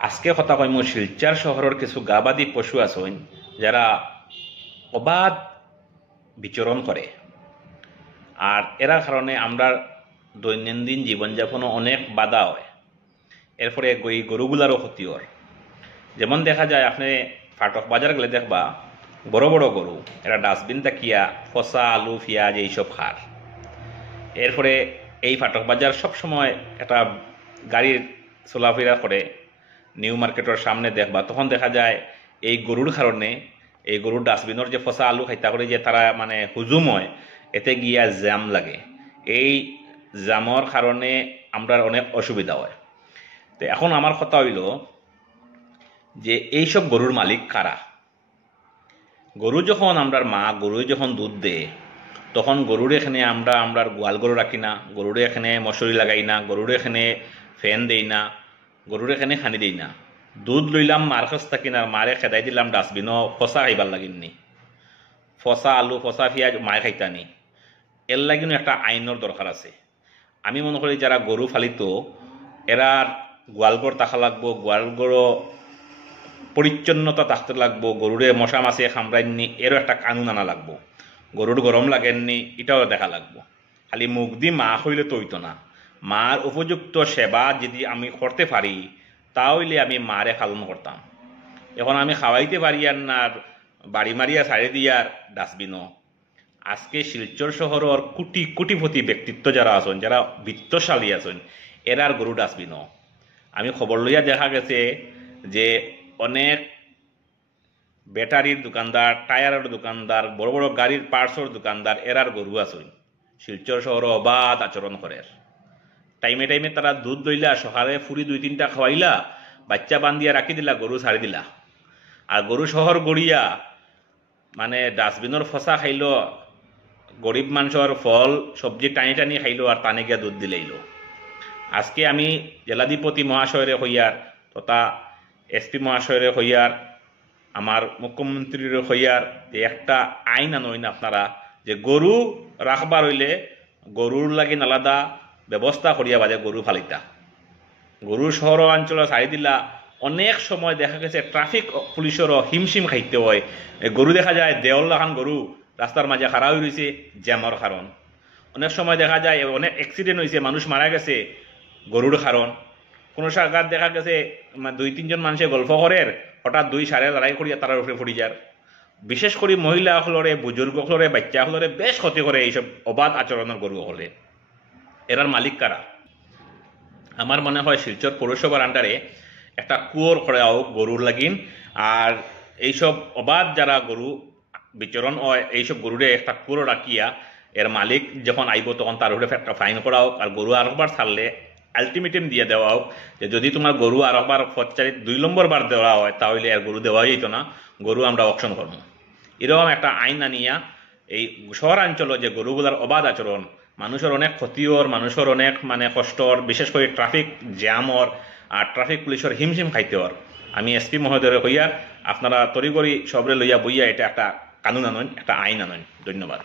আজকে কথা কইমু শিলচর শহরের কিছু গাবাদি পশু আছেন যারা অবাধ বিচরণ করে। আর এরা কারণে আমরা দৈনন্দিন জীবনযাপনও অনেক বাধা হয়। এরপরে এই গরুগুলারও ক্ষতি হয়। যেমন দেখা যায় আপনি ফাটক বাজার গেলে দেখবা বড় বড় গরু এরা ডাস্টবিন তাকিয়া ফসা আলু পেঁয়াজ এইসব খার। এরপরে এই ফাটক বাজার সবসময় একটা গাড়ির চলাফেরা করে নিউ মার্কেটের সামনে দেখবা, তখন দেখা যায় এই গরুর কারণে এই গরুর ডাস্টবিনের যে ফসা আলু খাইতা করে যে তারা মানে হুজুম হয়, এতে গিয়া জ্যাম লাগে। এই জ্যামর কারণে আমরা অনেক অসুবিধা হয়। তো এখন আমার কথা হইল যে এইসব গরুর মালিক কারা। গরু যখন আমরার মা গরু যখন দুধ দেয় তখন গরুর এখানে আমরা গোয়াল গরু রাখি না, গরুর এখানে মশারি লাগাই না, গরুর এখানে ফ্যান দেই না, গরুর এখানে খানি দেই না। দুধ লইলাম মার কাছ থাকি না, মারে খেদাই দিলাম ডাস্টবিনও ফসা খাইবার লাগিননি, ফসা আলু ফসা পেঁয়াজ মায়ে খাইতানি। এর লাগিনও একটা আইনের দরকার আছে। আমি মনে করি যারা গরু ফালিত এরার গোয়ালঘর থাকা লাগবো, গোয়ালঘর পরিচ্ছন্নতা থাকতে লাগবো, গরুরে মশা মাছে খামড়াইনি এরও একটা কানুন আনা লাগবো, গরুর গরম লাগেননি এটাও দেখা লাগবো। খালি মুখ দি মা হইলে তো হইতো না, মার উপযুক্ত সেবা যদি আমি করতে পারি তাহলে আমি মারে পালন করতাম। এখন আমি খাওয়াইতে পারি আর না, বাড়ি মারিয়া সারি দিয়ার ডাস্টবিনও। আজকে শিলচর শহরের কোটি কোটিপতি ব্যক্তিত্ব যারা আছেন, যারা বিত্তশালী আছেন, এরার গরু ডাস্টবিনও। আমি খবর লইয়া দেখা গেছে যে অনেক ব্যাটারির দোকানদার, টায়ারের দোকানদার, বড় বড় গাড়ির পার্টসের দোকানদার এরার গরু আছেন শিলচর শহরে অবাধ আচরণ করে। টাইমে টাইমে তারা দুধ দইলা সকালে ফুরি 2-3টা খাওয়াইলা, বাচ্চা বান্ধিয়া রাখি দিলা, গরু ছাড়ি দিলা। আর গরু শহর গড়িয়া মানে ডাস্টবিনের ফসা খাইল, গরিব মানুষের ফল সবজি টানি টানি খাইল আর টানে গিয়া দুধ দিলাইল। আজকে আমি জেলাধিপতি মহাশয়রে হইয়ার তথা এসপি মহাশয়রে হইয়ার আমার মুখ্যমন্ত্রীর হইয়ার যে একটা আইন আনইন আপনারা, যে গরু রাখবার হইলে গরুর লাগিন আলাদা ব্যবস্থা করিয়া বাজে গরু ফালিতা। গরু শহর অঞ্চল ছাড়ি দিলা, অনেক সময় দেখা গেছে ট্রাফিক পুলিশেরও হিমশিম খাইতে হয়। গরু দেখা যায় দেওয়াল লাখান গরু রাস্তার মাঝে খাড়া হয়ে রয়েছে জ্যামর কারণ। অনেক সময় দেখা যায় অনেক অ্যাক্সিডেন্ট হয়েছে, মানুষ মারা গেছে গরুর কারণ। কোনো জায়গায় দেখা গেছে 2-3 জন মানুষের গল্প করে হঠাৎ 2 সাড়ে লড়াই করিয়া তারা উপরে পড়ি যার। বিশেষ করে মহিলা হলরে, বুজুর্গ হলরে, বাচ্চা হলরে বেশ ক্ষতি করে এইসব অবাধ আচরণের গরু হলে। এরার মালিক কারা? আমার মনে হয় শিলচর পৌরসভার আন্ডারে একটা কুয়োর করে হোক গরুর লাগিন। আর এইসব অবাধ যারা গরু বিচরণ হয় এইসব গরুরে একটা কুয়ো রাখিয়া এর মালিক যখন আইব তখন তার উপরে একটা ফাইন করা হোক। আর গরু আরেকবার ছাড়লে আলটিমেটাম দিয়ে দেওয়া হোক যে যদি তোমার গরু আরেকবার পথচারিত 2 নম্বর বার দেওয়া হয় তাহলে আর গরু দেওয়া যেত না, গরু আমরা অকশন করবো। এরকম একটা আইন আনিয়া এই শহরাঞ্চল যে গরুগুলার অবাধ আচরণ, মানুষের অনেক ক্ষতিওর, মানুষের অনেক মানে কষ্টর, বিশেষ করে ট্রাফিক জ্যামর আর ট্রাফিক পুলিশের হিমশিম খাইতে হর। আমি এসপি মহোদয় হইয়া আপনারা তড়িগড়ি সবরে লইয়া বইয়া এটা একটা কানুন আনইন, একটা আইন আনইন। ধন্যবাদ।